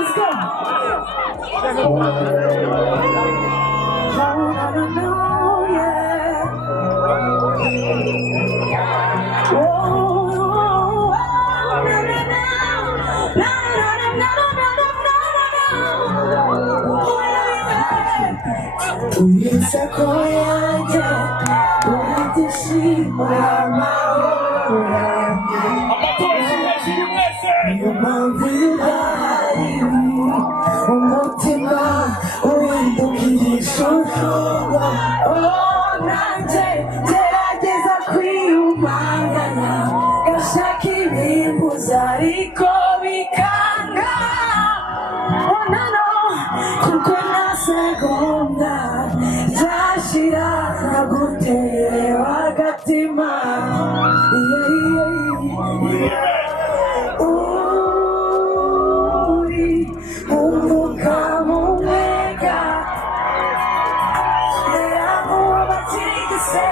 Let's go. inseko yanjye uragishima amahoro yanjye niyo mpamvu y'ubwari umutima uhindukiye ishusho nanjye gerageza kwiyumanganya gashaka ibimbuza ariko bikanga kuko nasegonda zashira naguteye agatima uri umwuka mumega Atigeze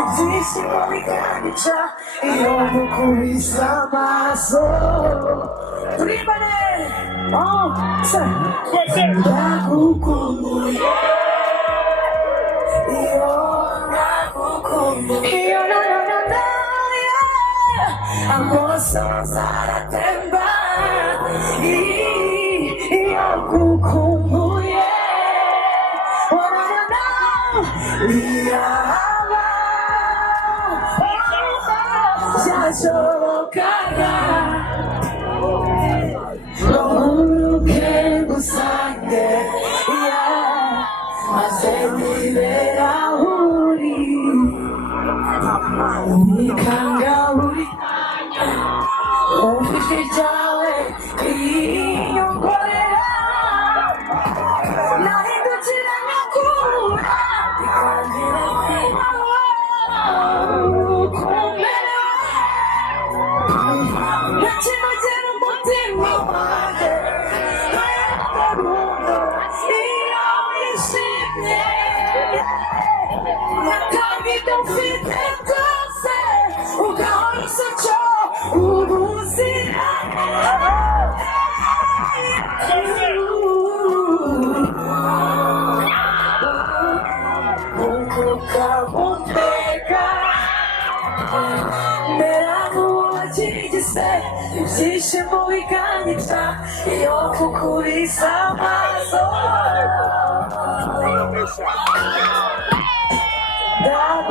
ibyishimo bikanyica iyo mukubise amaso turimbane ndagukumbuye iyo ndagukumbuye amasozi aratemba iyo ngukumbuye Yaba byashobokaga uruke ngusange maze nibera aho uri nikanga buri ufite ryawe iyongorera nahindukira nyakura Nakinogera umutima wanjye iyo wishimye natanga ibyo mfite byose ugahora usuca ubuzima ukabumeka Atigeze ibyishimo bikanyica iyo kukubise amaso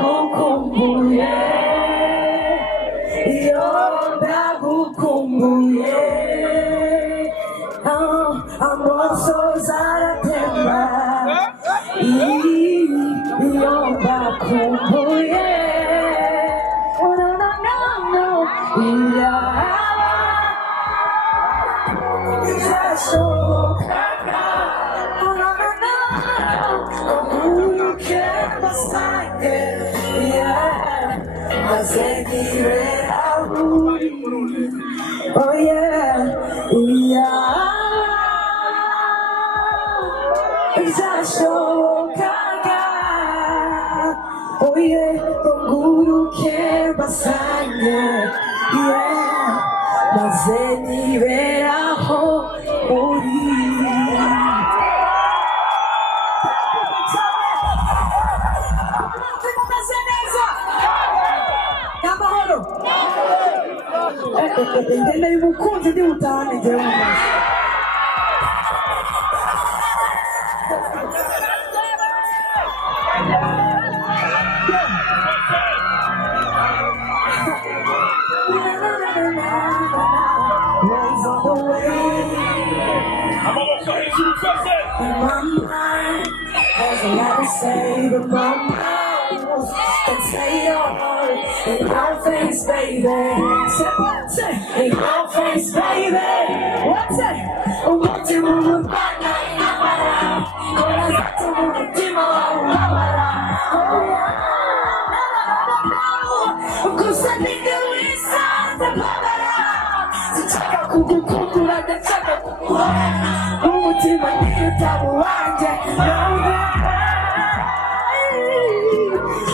ndagukumbuye iyo ndagukumbuye amasozi aratemba iyo ndakumbuye Zashobokaga uruke ngusange maze nibera aho uri zashobokaga nguruke ngusange maze nibera aho uri umeze neza n'amahoro ngendeye umukunzi ndi butahane njyewe mu maso Wayz on the way. In my mind, there's a lot to say, but my mouth can say your heart in your face, baby. Say what? Say in your face, baby. What? Say I want you to move back now. Cause I think that we start the kukukumbura ndashaka kukuhora umutima ntiyutaba uwanjye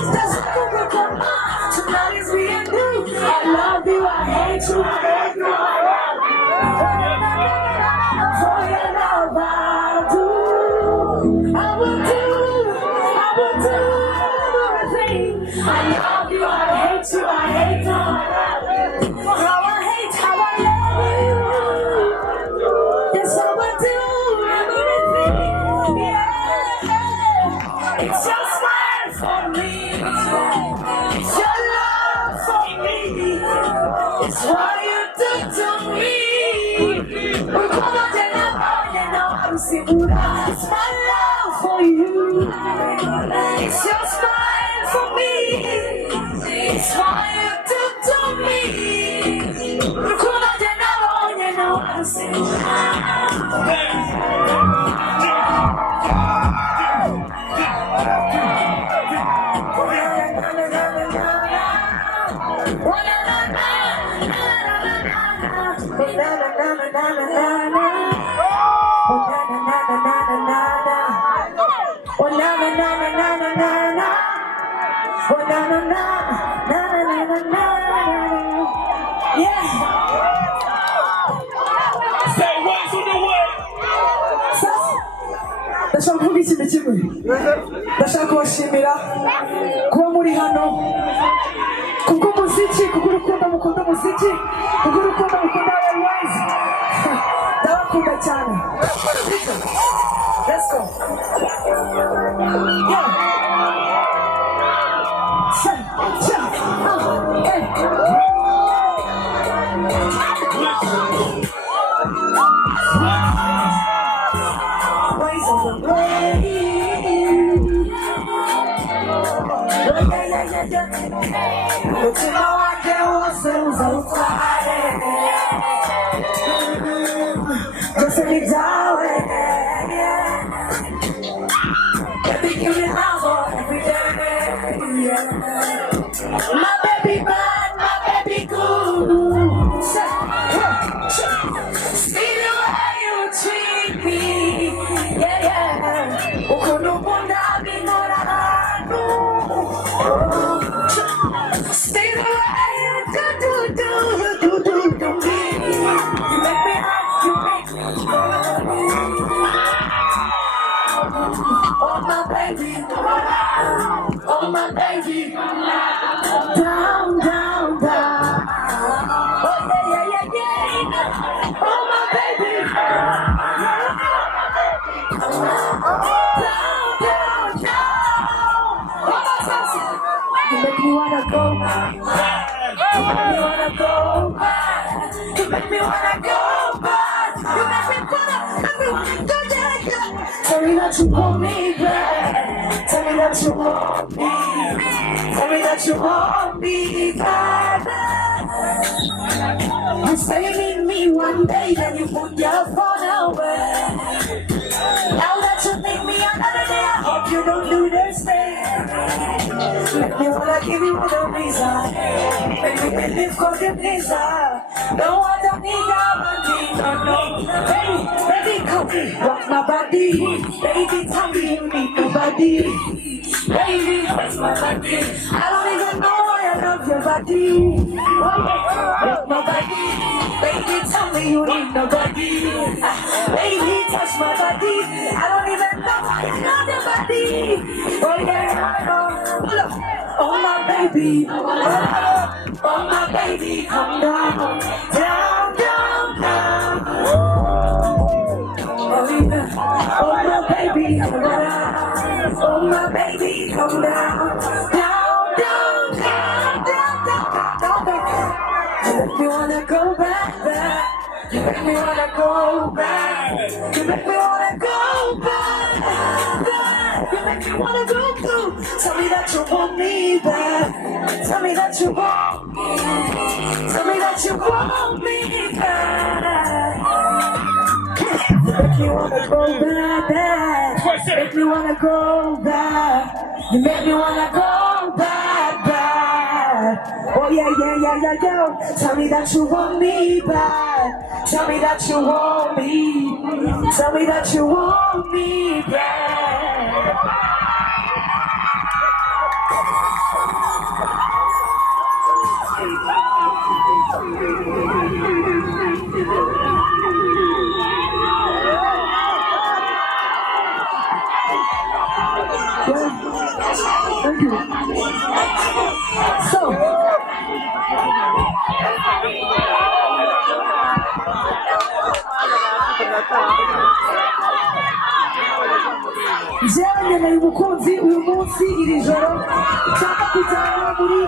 ndashakugukoma tonight is me and you I love you I hate you I hate you for your love I'll do everything I love you I hate you I hate you how I hate how I love you yes I will do everything yeah It's your smile for me. It's your love for me. It's what you do to me. It's my love for you. It's your smile for me. It's what you do to me. Ndashaka kuvuga ikintu kimwe. Ndashaka kubashimira kuba muri hano kubw'umuziki, kubw'urukundo mukunda umuziki, kubw'urukundo mukunda Wayz. Ndabakunda cyane. Let's go. Yeah. My baby bad, my baby good. See the way you treat me, yeah, yeah. Ukunubunda bimorano. See the way you do me. You make me hot, you make me love. Oh my baby, oh my baby. Down, down, down. Oh yeah, yeah, yeah, yeah. Oh my baby. Down, down, down. Oh my baby. You make me wanna go back. You make me wanna go back. You make me wanna go back. You make me wanna go back. Tell me that you want me back. Tell me that you want me. Tell me that you want me back. You say you need me one day, then you put your phone away. Now that you need me another day, I hope you don't do this thing. Make me wanna give you the reason. Make me believe cause you please her. No, I don't need that money, no, no. Baby, baby, come rock my body. Baby, tell me you need nobody. Baby, where's my body? I don't even know why I love your body. Rock my body. Baby, tell me you need nobody. Baby, touch my body. I don't even know why I love your body. Oh yeah, I know. Oh my baby. Oh my baby, come down. Down, down, down. Oh yeah. Oh my baby, come down. Oh my baby, come down. Down, down, down, down, down, down, down. You make me wanna go back, back. You make me wanna go back. You make me wanna go back, back. You make me wanna go through. Tell me that you want me back. Tell me that you want me. Tell me that you want me back. Make me wanna go back, back. Make me wanna go back. You make me wanna go back, back. Oh yeah, yeah, yeah, yeah, yeah. Tell me that you want me back. Tell me that you want me. Tell me that you want me back. Thank you. So, Jenny, Nkeneye umukunzi uyu munsi iri joro nshaka kujyana muri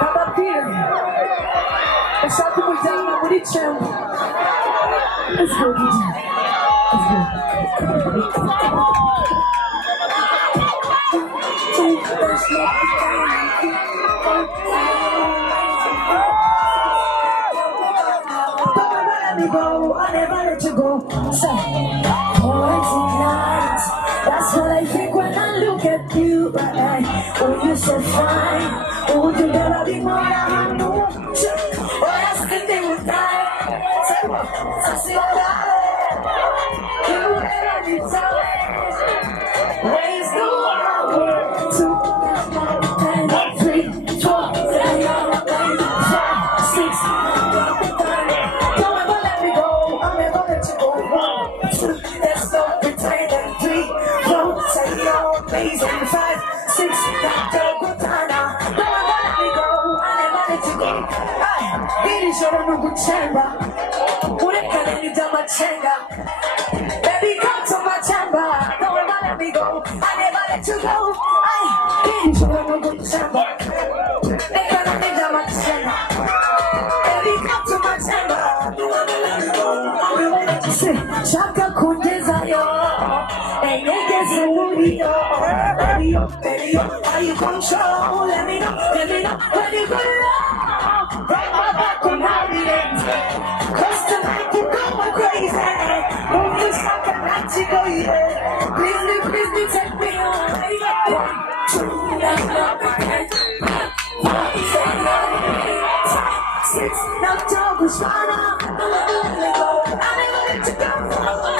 kababwire ushaka kumujyana muri chemba. Let's go, DJ. Let's go. Let me go, I never let you go. Say, points ignite. That's what I think when I look at you. Oh, you're so fine. Oh, you never be more than I know. Oh, that's the thing with time. Say, I see what you never be time. Wayz the world. 2, 3, 4, 5, 6. There's no pretending. 3, 4, say you're amazing. 5, 6, not the good time now. Don't let me go, I never let you go. It is your no good chamber. Put it in you down my chamber. Baby, come to my chamber. Don't ever let me go, I never let you go. It is your no good chamber. They gonna be down my chamber. Baby, come to my chamber. Shaka kundeza yo, Atigeze muri yo, baby yo, are you control? Let me know, when you go low, break my back on how we end. Cause tonight you going crazy, move you stuck and let you go, yeah. Please me, take me on, true, that's not the case. 6, now dog was fine, I never let you go.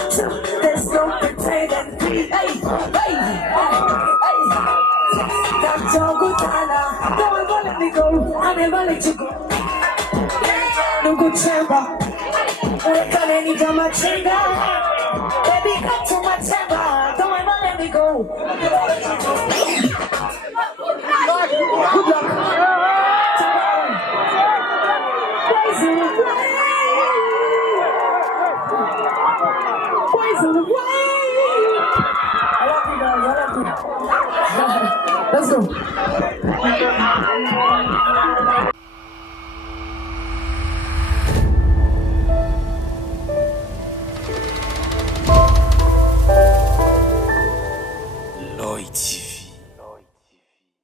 2, there's no pretending. 3, hey, now dog was fine, don't ever let me go, I never let you go. No good chamber, I can't any time my chamber. Baby, come to my chamber, don't ever let me go. Good luck. I love you guys, I love you. Let's go.